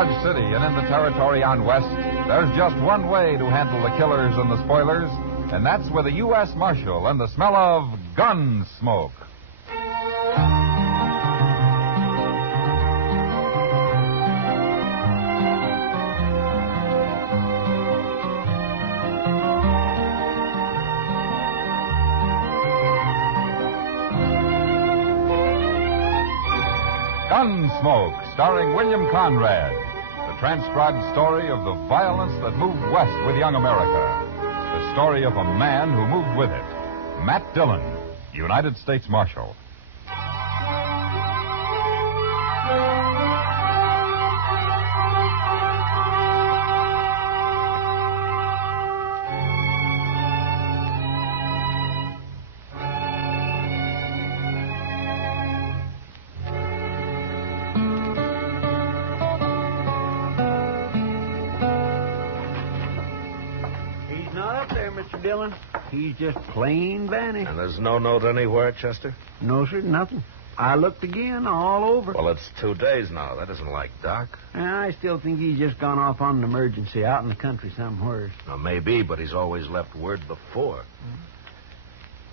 Dodge City and in the territory on West, there's just one way to handle the killers and the spoilers, and that's with a U.S. Marshal and the smell of Gunsmoke. Gunsmoke, starring William Conrad. The transcribed story of the violence that moved west with young America. The story of a man who moved with it. Matt Dillon, United States Marshal. Dillon. He's just plain vanished. And there's no note anywhere, Chester? No, sir, nothing. I looked again, all over. Well, it's 2 days now. That isn't like Doc. I still think he's just gone off on an emergency out in the country somewhere. Well, maybe, but he's always left word before.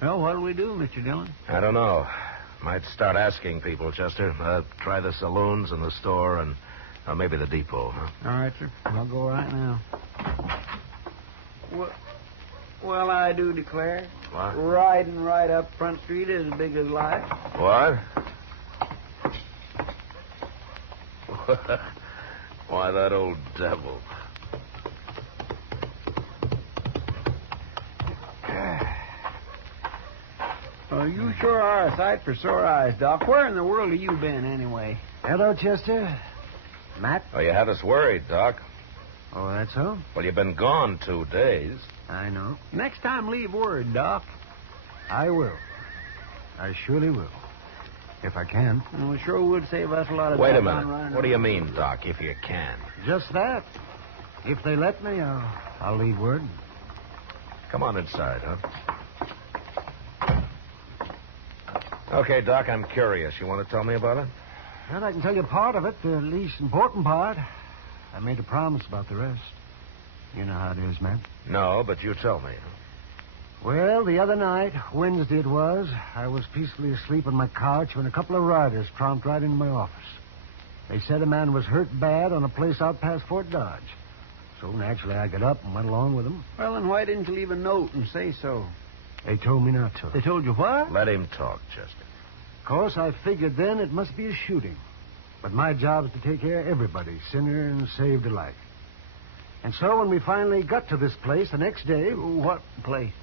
Well, what'll we do, Mr. Dillon? I don't know. Might start asking people, Chester. Try the saloons and the store and maybe the depot, huh? All right, sir. I'll go right now. Well, I do declare. What? Riding right up Front Street is as big as life. What? Why, that old devil. Well, you sure are a sight for sore eyes, Doc. Where in the world have you been, anyway? Hello, Chester. Matt? Oh, you had us worried, Doc. Oh, that's so? Well, you've been gone 2 days. I know. Next time, leave word, Doc. I will. I surely will. If I can. Well, it sure would save us a lot of Wait a time minute. running What do you around. mean, Doc, if you can? Just that. If they let me, I'll leave word. Come on inside, huh? Okay, Doc, I'm curious. You want to tell me about it? Well, I can tell you part of it, the least important part. I made a promise about the rest. You know how it is, man. No, but you tell me. Well, the other night, Wednesday it was, I was peacefully asleep on my couch when a couple of riders tromped right into my office. They said a man was hurt bad on a place out past Fort Dodge. So naturally I got up and went along with them. Well, then why didn't you leave a note and say so? They told me not to. They told you what? Let him talk, Chester. Of course, I figured then it must be a shooting. But my job is to take care of everybody, sinner and saved alike. And so when we finally got to this place the next day... What place?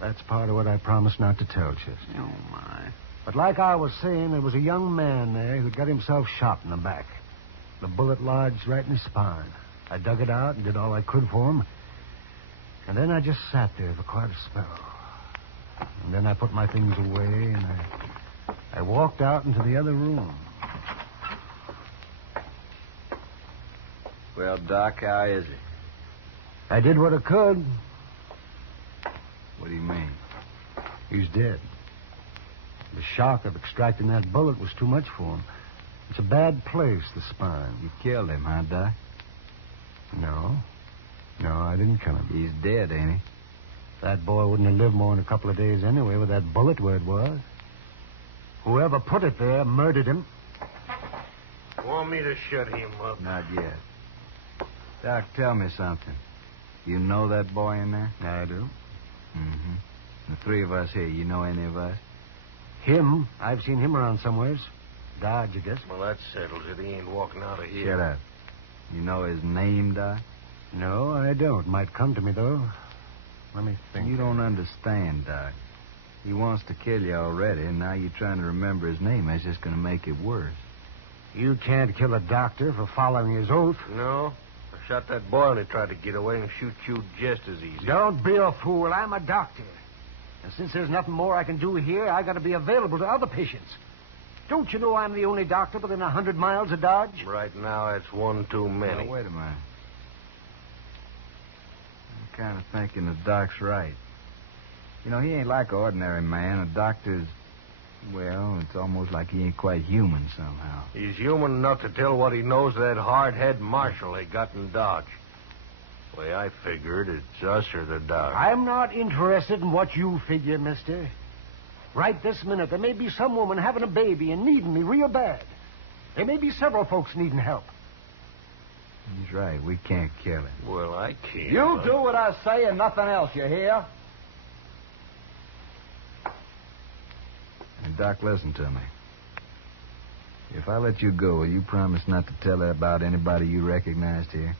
That's part of what I promised not to tell, Chester. Oh, my. But like I was saying, there was a young man there who'd got himself shot in the back. The bullet lodged right in his spine. I dug it out and did all I could for him. And then I just sat there for quite a spell. And then I put my things away and I walked out into the other room. Well, Doc, how is he? I did what I could. What do you mean? He's dead. The shock of extracting that bullet was too much for him. It's a bad place, the spine. You killed him, huh, Doc? No. No, I didn't kill him. He's dead, ain't he? That boy wouldn't have lived more than a couple of days anyway with that bullet where it was. Whoever put it there murdered him. Want me to shut him up? Not yet. Doc, tell me something. You know that boy in there? I do. Mm-hmm. The three of us here, you know any of us? Him? I've seen him around somewheres. Dodge, I guess. Well, that settles it. He ain't walking out of here. Shut up. You know his name, Doc? No, I don't. Might come to me, though. Let me think. You don't understand, Doc. He wants to kill you already, and now you're trying to remember his name. That's just going to make it worse. You can't kill a doctor for following his oath. No. I shot that boy and he tried to get away and shoot you just as easy. Don't be a fool. I'm a doctor. And since there's nothing more I can do here, I got to be available to other patients. Don't you know I'm the only doctor within 100 miles of Dodge? Right now, it's one too many. Now, wait a minute. I'm kind of thinking the Doc's right. You know, he ain't like an ordinary man. A doctor's... Well, it's almost like he ain't quite human somehow. He's human enough to tell what he knows to that hard-head marshal they got in Dodge. The way I figured, it's us or the dog. I'm not interested in what you figure, mister. Right this minute, there may be some woman having a baby and needing me real bad. There may be several folks needing help. He's right. We can't kill him. Well, I can't. You do what I say and nothing else, you hear? And, Doc, listen to me. If I let you go, will you promise not to tell about anybody you recognized here?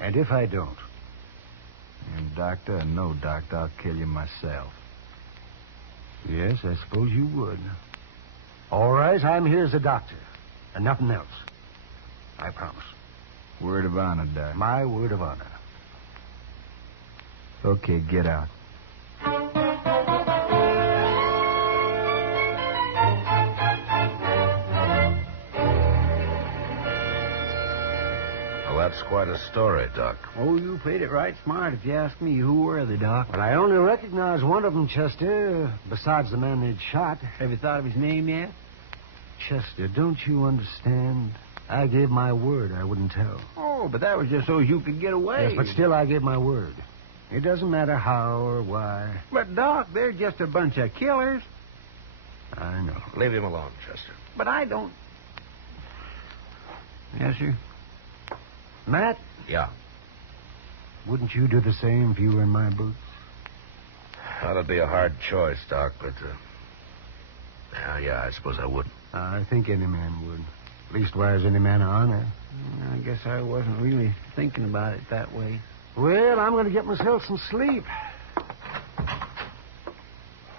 And if I don't? And, Doctor, or no doctor, I'll kill you myself. Yes, I suppose you would. All right, I'm here as a doctor. And nothing else. I promise. Word of honor, Doc. My word of honor. Okay, get out. Well, that's quite a story, Doc. Oh, you played it right smart if you ask me. Who were they, Doc? Well, I only recognize one of them, Chester, besides the man they'd shot. Have you thought of his name yet? Chester, don't you understand? I gave my word I wouldn't tell. Oh, but that was just so you could get away. Yes, but still I gave my word. It doesn't matter how or why. But, Doc, they're just a bunch of killers. I know. Leave him alone, Chester. But I don't... Yes, sir? Matt, Yeah. wouldn't you do the same if you were in my boots? That'd be a hard choice, Doc, but... Yeah, I suppose I would. I think any man would. Leastwise, any man of honor. I guess I wasn't really thinking about it that way. Well, I'm going to get myself some sleep.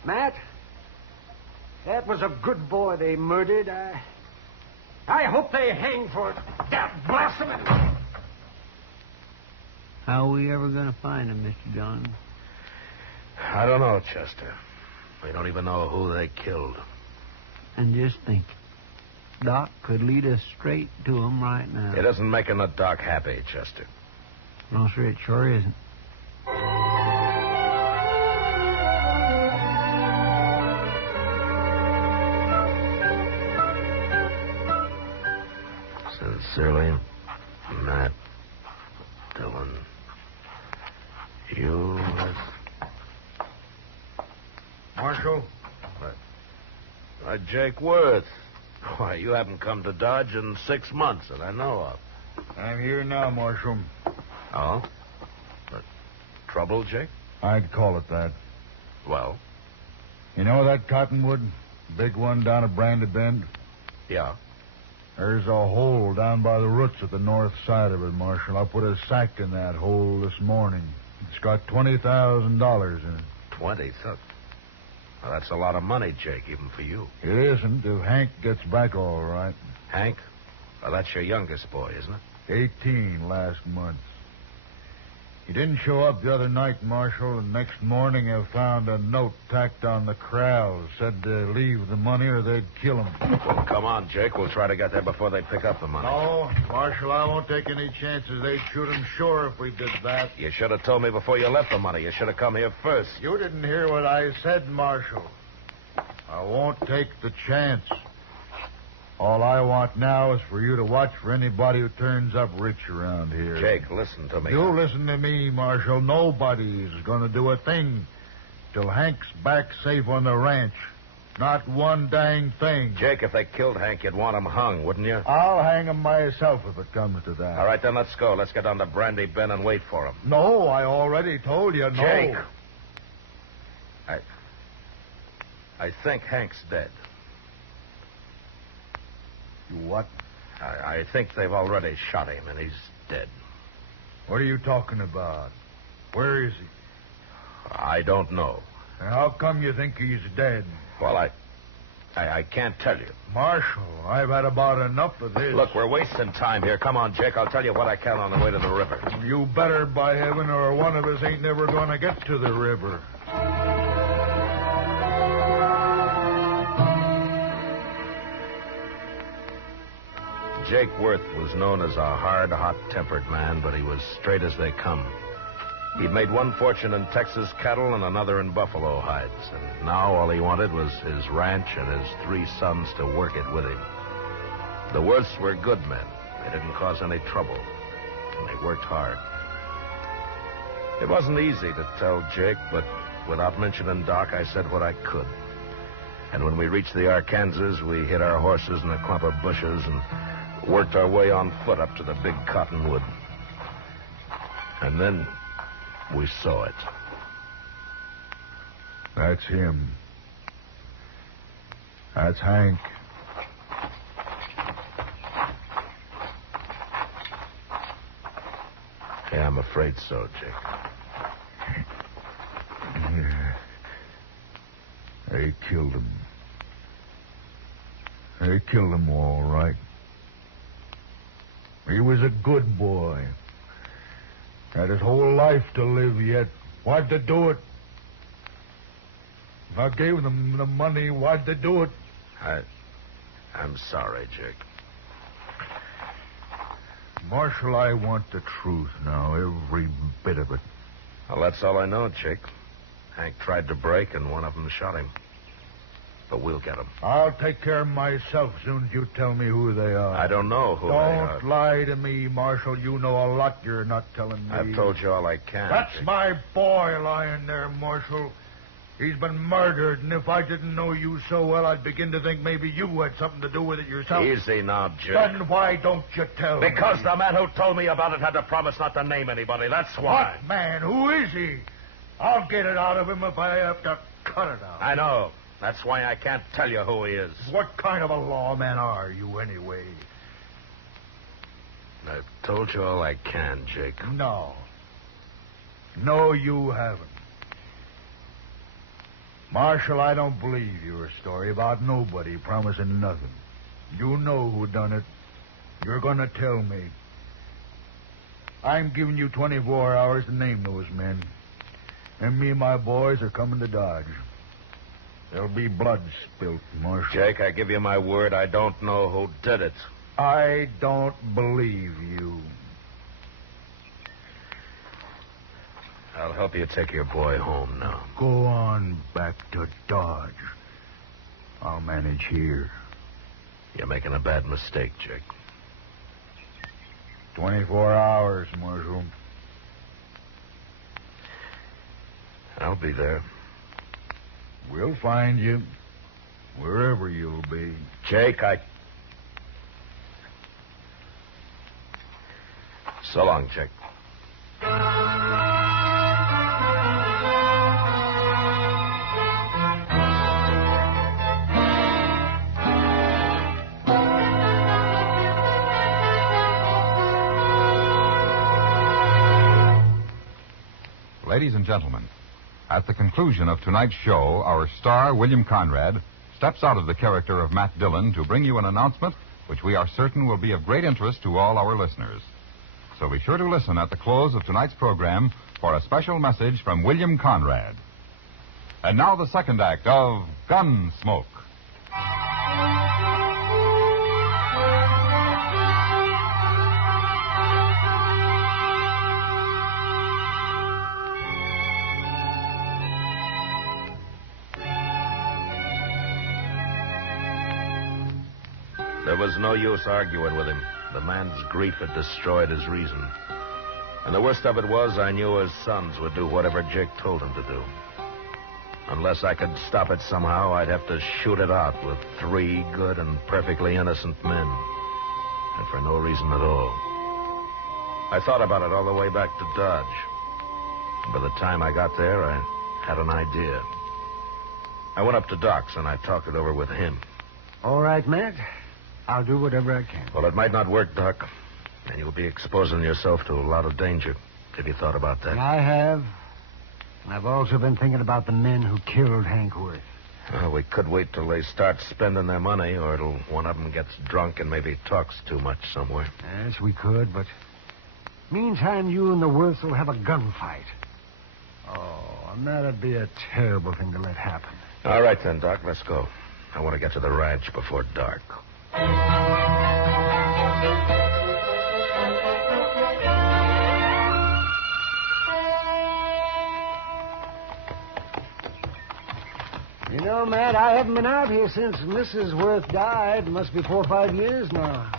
Matt, that was a good boy they murdered. I hope they hang for it. God bless them. How are we ever going to find him, Mr. John? I don't know, Chester. We don't even know who they killed. And just think, Doc could lead us straight to him right now. It isn't making the Doc happy, Chester. No, sir, it sure isn't. Sincerely, Matt Dillon. U.S. Marshal? Jake Worth. Why, you haven't come to Dodge in 6 months that I know of. I'm here now, Marshal. Oh? But trouble, Jake? I'd call it that. Well? You know that cottonwood? Big one down at Brandy Bend? Yeah. There's a hole down by the roots at the north side of it, Marshal. I put a sack in that hole this morning. It's got $20,000 in it. 20? Well, that's a lot of money, Jake, even for you. It isn't if Hank gets back all right. Hank? Well, that's your youngest boy, isn't it? 18 last month. He didn't show up the other night, Marshal, and next morning I found a note tacked on the corral. Said to leave the money or they'd kill him. Well, come on, Jake. We'll try to get there before they pick up the money. No, Marshal, I won't take any chances. They'd shoot him sure if we did that. You should have told me before you left the money. You should have come here first. You didn't hear what I said, Marshal. I won't take the chance. All I want now is for you to watch for anybody who turns up rich around here. Jake, listen to me. You listen to me, Marshal. Nobody's going to do a thing till Hank's back safe on the ranch. Not one dang thing. Jake, if they killed Hank, you'd want him hung, wouldn't you? I'll hang him myself if it comes to that. All right, then let's go. Let's get down to Brandy Bend and wait for him. No, I already told you no. Jake. I think Hank's dead. You what? I think they've already shot him, and he's dead. What are you talking about? Where is he? I don't know. And how come you think he's dead? Well, I can't tell you. Marshal, I've had about enough of this. Look, we're wasting time here. Come on, Jake. I'll tell you what I can on the way to the river. You better, by heaven, or one of us ain't never going to get to the river. Jake Worth was known as a hard, hot-tempered man, but he was straight as they come. He'd made one fortune in Texas cattle and another in buffalo hides. And now all he wanted was his ranch and his 3 sons to work it with him. The Worths were good men. They didn't cause any trouble. And they worked hard. It wasn't easy to tell Jake, but without mentioning Doc, I said what I could. And when we reached the Arkansas, we hid our horses in a clump of bushes and worked our way on foot up to the big cottonwood. And then we saw it. That's him. That's Hank. Yeah, I'm afraid so, Jake. Yeah. They killed him. They killed him all right. He was a good boy. Had his whole life to live yet. Why'd they do it? If I gave them the money, why'd they do it? I'm sorry, Jake. Marshal, I want the truth now, every bit of it. Well, that's all I know, Jake. Hank tried to break, and one of them shot him. But we'll get him. I'll take care of myself as soon as you tell me who they are. I don't know who they are. Don't lie to me, Marshal. You know a lot you're not telling me. I've told you all I can. That's Jake. my boy lying there, Marshal. He's been murdered, and if I didn't know you so well, I'd begin to think maybe you had something to do with it yourself. Easy now, Jake. Then why don't you tell me? Because the man who told me about it had to promise not to name anybody. That's why. What man? Who is he? I'll get it out of him if I have to cut it out. I know. That's why I can't tell you who he is. What kind of a lawman are you, anyway? I've told you all I can, Jake. No. No, you haven't. Marshal, I don't believe your story about nobody promising nothing. You know who done it. You're going to tell me. I'm giving you 24 hours to name those men. And me and my boys are coming to Dodge. There'll be blood spilt, Marshal. Jake, I give you my word, I don't know who did it. I don't believe you. I'll help you take your boy home now. Go on back to Dodge. I'll manage here. You're making a bad mistake, Jake. 24 hours, Marshal. I'll be there. We'll find you, wherever you'll be. Jake, So long, Jake. Ladies and gentlemen, at the conclusion of tonight's show, our star, William Conrad, steps out of the character of Matt Dillon to bring you an announcement which we are certain will be of great interest to all our listeners. So be sure to listen at the close of tonight's program for a special message from William Conrad. And now the second act of Gunsmoke. There was no use arguing with him. The man's grief had destroyed his reason. And the worst of it was, I knew his sons would do whatever Jake told him to do. Unless I could stop it somehow, I'd have to shoot it out with 3 good and perfectly innocent men. And for no reason at all. I thought about it all the way back to Dodge. And by the time I got there, I had an idea. I went up to Doc's and I talked it over with him. All right, Matt. I'll do whatever I can. Well, it might not work, Doc. And you'll be exposing yourself to a lot of danger. Have you thought about that? I have. And I've also been thinking about the men who killed Hank Worth. Well, we could wait till they start spending their money, or till one of them gets drunk and maybe talks too much somewhere. Yes, we could, but meantime, you and the Worths will have a gunfight. Oh, and that'd be a terrible thing to let happen. All right, then, Doc, let's go. I want to get to the ranch before dark. Well, Matt, I haven't been out here since Mrs. Worth died. Must be 4 or 5 years now.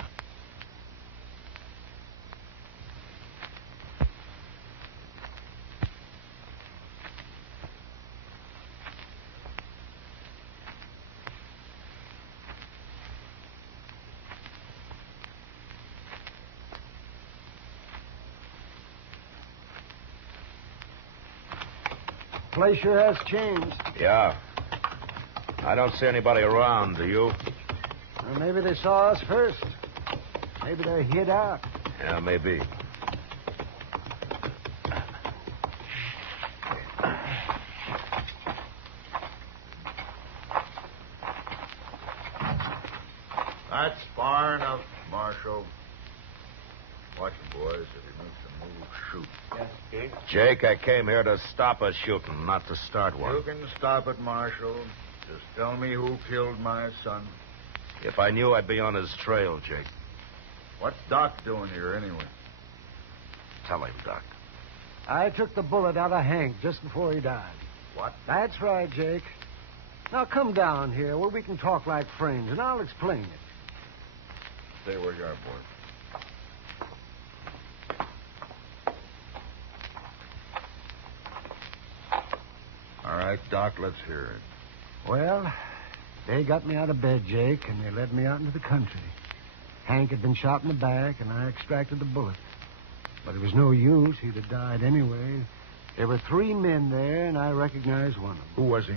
Place sure has changed. Yeah. I don't see anybody around, do you? Well, maybe they saw us first. Maybe they're hid out. Yeah, maybe. That's far enough, Marshal. Watch it, boys. If he makes a move, shoot. Yes, Jake. Jake, I came here to stop a shooting, not to start one. You can stop it, Marshal. Just tell me who killed my son. If I knew, I'd be on his trail, Jake. What's Doc doing here, anyway? Tell him, Doc. I took the bullet out of Hank just before he died. What? That's right, Jake. Now come down here where we can talk like friends, and I'll explain it. Stay where you are, boy. All right, Doc, let's hear it. Well, they got me out of bed, Jake, and they led me out into the country. Hank had been shot in the back, and I extracted the bullet. But it was no use. He'd have died anyway. There were 3 men there, and I recognized one of them. Who was he?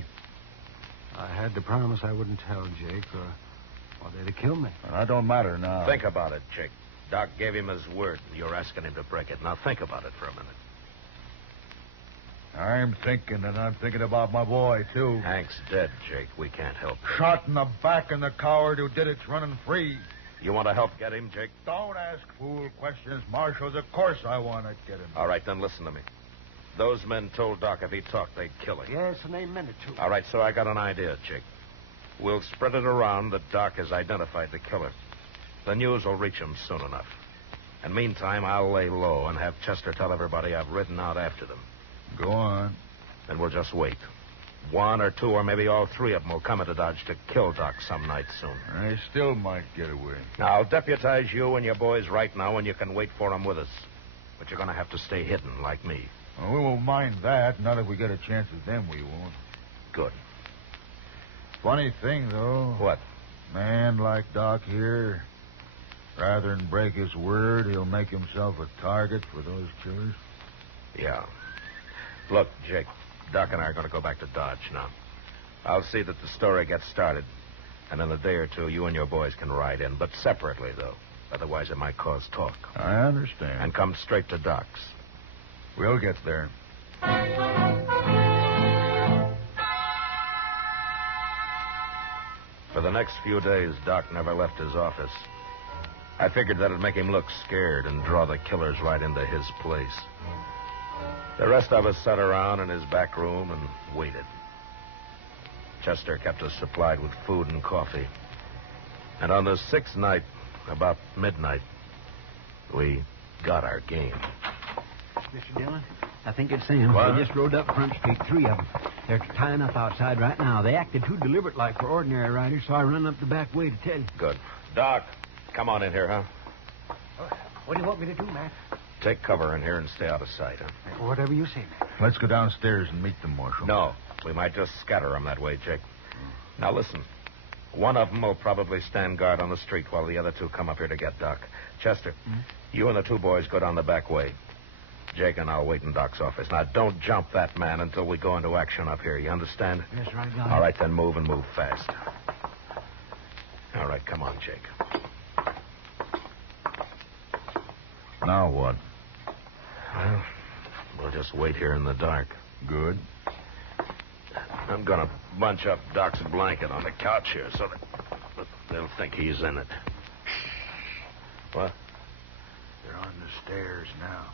I had to promise I wouldn't tell, Jake, or they'd have killed me. Well, that don't matter now. Think about it, Jake. Doc gave him his word, and you're asking him to break it. Now think about it for a minute. I'm thinking, and I'm thinking about my boy, too. Hank's dead, Jake. We can't help him. Shot in the back, and the coward who did it's running free. You want to help get him, Jake? Don't ask fool questions, Marshals. Of course I want to get him. All right, then listen to me. Those men told Doc if he talked, they'd kill him. Yes, and they meant it to. All right, so I got an idea, Jake. We'll spread it around that Doc has identified the killer. The news will reach him soon enough. And meantime, I'll lay low and have Chester tell everybody I've ridden out after them. Go on. Then we'll just wait. 1 or 2 or maybe all 3 of them will come into Dodge to kill Doc some night soon. I still might get away. Now, I'll deputize you and your boys right now, and you can wait for them with us. But you're going to have to stay hidden like me. Well, we won't mind that. Not if we get a chance with them, we won't. Good. Funny thing, though. What? Man like Doc here, rather than break his word, he'll make himself a target for those killers. Yeah. Look, Jake, Doc and I are going to go back to Dodge now. I'll see that the story gets started. And in a day or 2, you and your boys can ride in, but separately, though. Otherwise, it might cause talk. I understand. And come straight to Doc's. We'll get there. For the next few days, Doc never left his office. I figured that'd make him look scared and draw the killers right into his place. The rest of us sat around in his back room and waited. Chester kept us supplied with food and coffee. And on the 6th night, about midnight, we got our game. Mr. Dillon, I think it's them. What? They just rode up Front Street, 3 of them. They're tying up outside right now. They acted too deliberate like for ordinary riders, so I run up the back way to tell you. Good. Doc, come on in here, huh? What do you want me to do, Matt? Take cover in here and stay out of sight, huh? Whatever you say, Matt. Let's go downstairs and meet them, Marshal. No, we might just scatter them that way, Jake. Now, listen. One of them will probably stand guard on the street while the other 2 come up here to get Doc. Chester, you and the 2 boys go down the back way. Jake and I'll wait in Doc's office. Now, don't jump that man until we go into action up here. You understand? Yes, right, John. All right, then move and move fast. All right, come on, Jake. Now what? Well, we'll just wait here in the dark. Good. I'm going to bunch up Doc's blanket on the couch here so that they'll think he's in it. What? They're on the stairs now.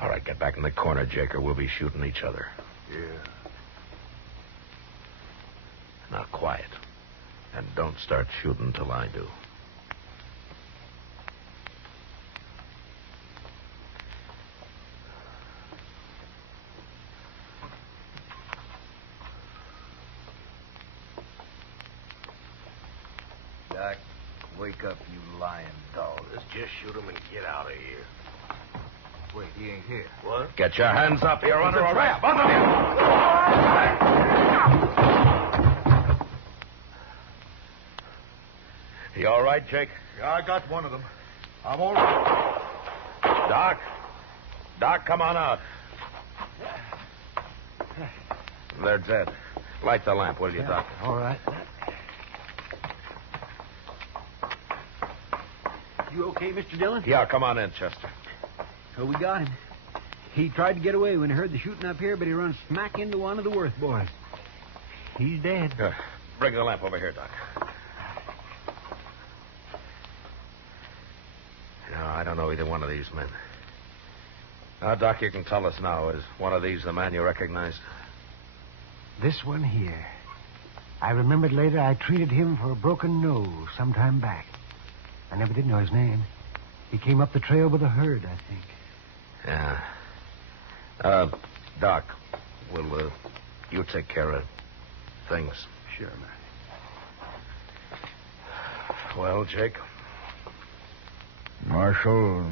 All right, get back in the corner, Jake, or we'll be shooting each other. Yeah. Now, quiet. And don't start shooting till I do. wake up, you lying dog. Let's just shoot him and get out of here. Wait, he ain't here. What? Get your hands up. You're under arrest. Both of you! You all right, Jake? Yeah, I got one of them. I'm all right. Doc? Doc, come on out. They're dead. Light the lamp, will you, Doc? All right. You okay, Mr. Dillon? Yeah, come on in, Chester. So we got him. He tried to get away when he heard the shooting up here, but he run smack into one of the Worth boys. He's dead. Bring the lamp over here, Doc. No, I don't know either one of these men. Now, Doc, you can tell us now. Is one of these the man you recognized? This one here. I remembered later I treated him for a broken nose some time back. I never did know his name. He came up the trail with a herd, I think. Yeah. Doc, will you take care of things? Sure, man. Well, Jake? Marshal,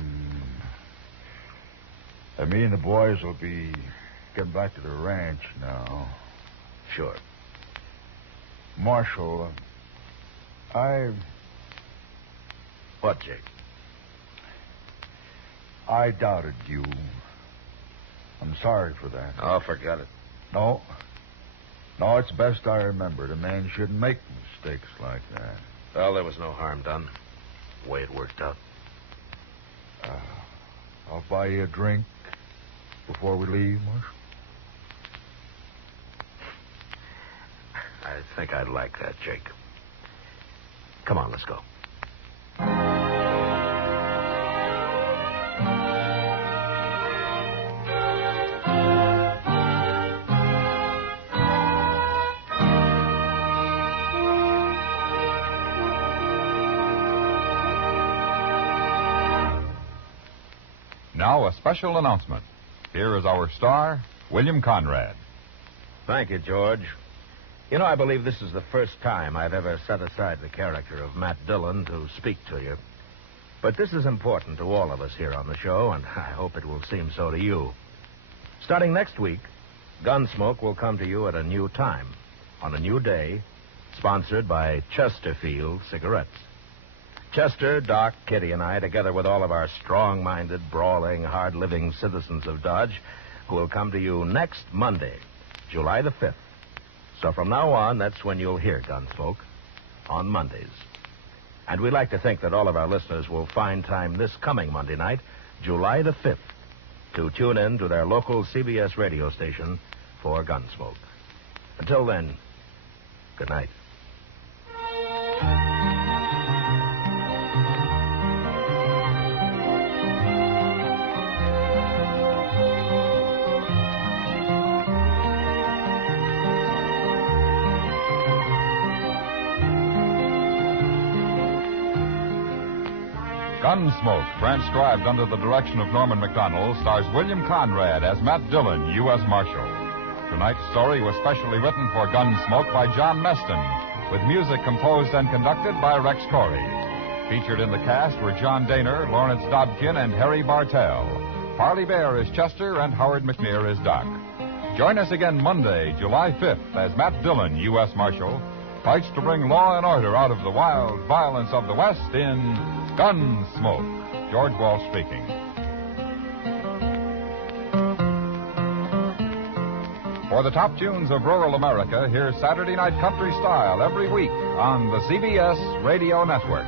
me and the boys will be getting back to the ranch now. Sure. Marshal, What, Jake? I doubted you. I'm sorry for that. Oh, forget it. No, it's best I remembered. A man shouldn't make mistakes like that. Well, there was no harm done. The way it worked out. I'll buy you a drink before we leave, Marshal. I think I'd like that, Jake. Come on, let's go. Now, a special announcement. Here is our star, William Conrad. Thank you, George. You know, I believe this is the first time I've ever set aside the character of Matt Dillon to speak to you. But this is important to all of us here on the show, and I hope it will seem so to you. Starting next week, Gunsmoke will come to you at a new time, on a new day, sponsored by Chesterfield Cigarettes. Chester, Doc, Kitty, and I, together with all of our strong-minded, brawling, hard-living citizens of Dodge, who will come to you next Monday, July the 5th. So from now on, that's when you'll hear Gunsmoke, on Mondays. And we'd like to think that all of our listeners will find time this coming Monday night, July the 5th, to tune in to their local CBS radio station for Gunsmoke. Until then, good night. Gunsmoke, transcribed under the direction of Norman Macdonnell, stars William Conrad as Matt Dillon, U.S. Marshal. Tonight's story was specially written for Gunsmoke by John Meston, with music composed and conducted by Rex Corey. Featured in the cast were John Daner, Lawrence Dobkin, and Harry Bartell. Parley Bear is Chester, and Howard McNear is Doc. Join us again Monday, July 5th, as Matt Dillon, U.S. Marshal, fights to bring law and order out of the wild violence of the West in Gunsmoke. George Walsh speaking. For the top tunes of rural America, hear Saturday Night Country Style every week on the CBS Radio Network.